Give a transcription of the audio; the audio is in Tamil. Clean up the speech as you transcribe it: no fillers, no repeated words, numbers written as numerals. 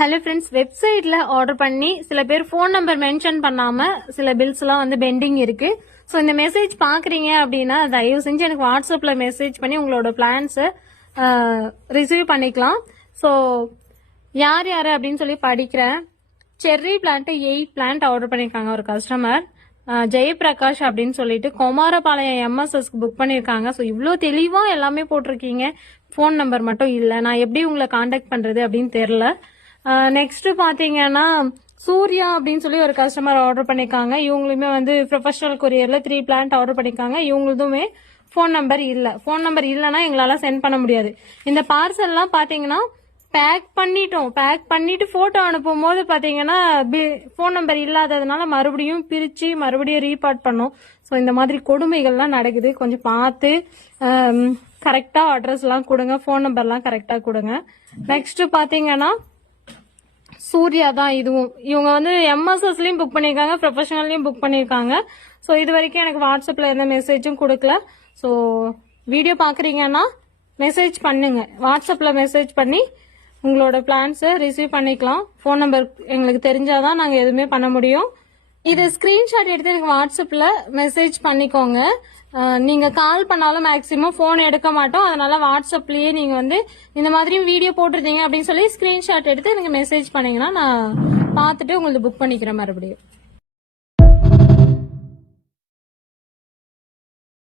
ஹலோ ஃப்ரெண்ட்ஸ், வெப்சைட்ல ஆர்டர் பண்ணி சில பேர் ஃபோன் நம்பர் மென்ஷன் பண்ணாம சில பில்ஸ் எல்லாம் வந்து பெண்டிங் இருக்கு. ஸோ இந்த மெசேஜ் பாக்குறீங்க அப்படின்னா தயவு செஞ்சு எனக்கு வாட்ஸ்அப்ல மெசேஜ் பண்ணி உங்களோட பிளான்ஸை ரிசீவ் பண்ணிக்கலாம். ஸோ யார் யாரு அப்படின்னு சொல்லி படிக்கிறேன். செர்ரி பிளான்ட் 8 பிளான்ட் ஆர்டர் பண்ணிருக்காங்க ஒரு கஸ்டமர், ஜெயபிரகாஷ் அப்படின்னு சொல்லிட்டு குமாரபாளையம் எம்எஸ்எஸ்க்கு புக் பண்ணிருக்காங்க. ஸோ இவ்வளோ தெளிவா எல்லாமே போட்டிருக்கீங்க, ஃபோன் நம்பர் மட்டும் இல்லை. நான் எப்படி உங்களை காண்டாக்ட் பண்றது அப்படின்னு தெரியல. நெக்ஸ்ட் பாத்தீங்கன்னா சூர்யா அப்படின்னு சொல்லி ஒரு கஸ்டமர் ஆர்டர் பண்ணிருக்காங்க. இவங்களுமே வந்து ப்ரொஃபஷனல் கொரியர்ல 3 பிளான்ட் ஆர்டர் பண்ணிருக்காங்க. இவங்களுதுமே ஃபோன் நம்பர் இல்ல. ஃபோன் நம்பர் இல்லைன்னா எங்களால சென்ட் பண்ண முடியாது. இந்த பார்சல் எல்லாம் பாத்தீங்கன்னா பேக் பண்ணிட்டு போட்டோ அனுப்பும் போது பாத்தீங்கன்னா ஃபோன் நம்பர் இல்லாததுனால மறுபடியும் பிரிச்சு மறுபடியும் ரீபார்ட் பண்ணோம். ஸோ இந்த மாதிரி கொடுமைகள்லாம் நடக்குது. கொஞ்சம் பார்த்து கரெக்டா அட்ரஸ் எல்லாம் கொடுங்க, ஃபோன் நம்பர் எல்லாம் கரெக்டா கொடுங்க. நெக்ஸ்ட் பாத்தீங்கன்னா சூர்யா தான் இதுவும். இவங்க வந்து எம்எஸ்எஸ்லயும் புக் பண்ணிருக்காங்க, ப்ரொஃபஷனல்லையும் புக் பண்ணிருக்காங்க. ஸோ இது வரைக்கும் எனக்கு வாட்ஸ்அப்ல எந்த மெசேஜும் கொடுக்கல. ஸோ வீடியோ பாக்குறீங்கன்னா மெசேஜ் பண்ணுங்க, வாட்ஸ்அப்ல மெசேஜ் பண்ணி உங்களோட பிளான்ஸை ரிசீவ் பண்ணிக்கலாம். ஃபோன் நம்பர் எங்களுக்கு தெரிஞ்சாதான் நாங்க எதுவுமே பண்ண முடியும். இது ஸ்கிரீன்ஷாட் எடுத்து எனக்கு வாட்ஸ்அப்ல மெசேஜ் பண்ணிக்கோங்க. நீங்க கால் பண்ணாலும் மேக்சிமம் போன் எடுக்க மாட்டோம். அதனால வாட்ஸ்அப்லயே நீங்க வந்து இந்த மாதிரி வீடியோ போட்டிருந்தீங்க அப்படின்னு சொல்லி ஸ்கிரீன்ஷாட் எடுத்து எனக்கு மெசேஜ் பண்ணீங்கன்னா நான் பார்த்துட்டு உங்களுக்கு புக் பண்ணிக்கிறேன் மறுபடியும்.